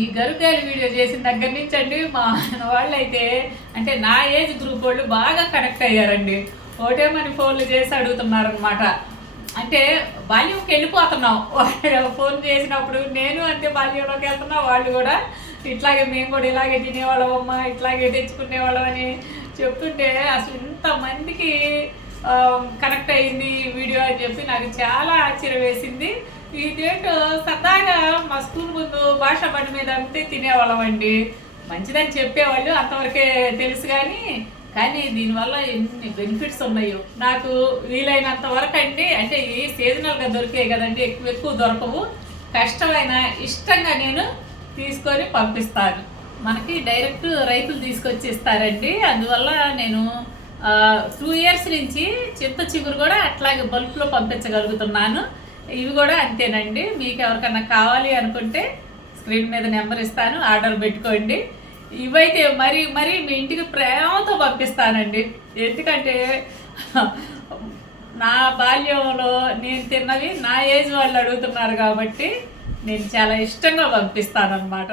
ఈ గరుకాయల వీడియో చేసిన దగ్గర నుంచి అండి మా వాళ్ళు అయితే అంటే నా ఏజ్ గ్రూప్ వాళ్ళు బాగా కనెక్ట్ అయ్యారండి. ఒకటేమని ఫోన్లు చేసి అడుగుతున్నారనమాట. అంటే బాల్యంకి వెళ్ళిపోతున్నాం. ఫోన్ చేసినప్పుడు నేను అంతే బాల్యంలోకి వెళ్తున్నా, వాళ్ళు కూడా ఇట్లాగే మేము కూడా ఇలాగే తినేవాళ్ళమమ్మా, ఇట్లాగే తెచ్చుకునేవాళ్ళం అని చెప్తుంటే అసలు ఇంతమందికి కనెక్ట్ అయింది ఈ వీడియో అని చెప్పి నాకు చాలా ఆశ్చర్యం వేసింది. ఇదేంటో సరదాగా మా స్కూల్ ముందు భాష బండి మీద అంతే తినేవాళ్ళం అండి. మంచిదని చెప్పేవాళ్ళు, అంతవరకే తెలుసు. కానీ దీనివల్ల ఎన్ని బెనిఫిట్స్ ఉన్నాయో నాకు వీలైనంత వరకు అండి. అంటే ఈ సీజనల్గా దొరికాయి కదండి, ఎక్కువ దొరకవు. కష్టమైన ఇష్టంగా నేను తీసుకొని పంపిస్తాను. మనకి డైరెక్ట్ రైతులు తీసుకొచ్చి ఇస్తారండి. అందువల్ల నేను 2 years నుంచి చింత చిగురు కూడా అట్లాగే బల్క్లో పంపించగలుగుతున్నాను. ఇవి కూడా అంతేనండి. మీకు ఎవరికన్నా కావాలి అనుకుంటే స్క్రీన్ మీద నెంబర్ ఇస్తాను, ఆర్డర్ పెట్టుకోండి. ఇవైతే మరీ మీ ఇంటికి ప్రేమతో పంపిస్తానండి. ఎందుకంటే నా బాల్యంలో నేను తిన్నవి నా ఏజ్ వాళ్ళు అడుగుతున్నారు కాబట్టి నేను చాలా ఇష్టంగా పంపిస్తాను అన్నమాట.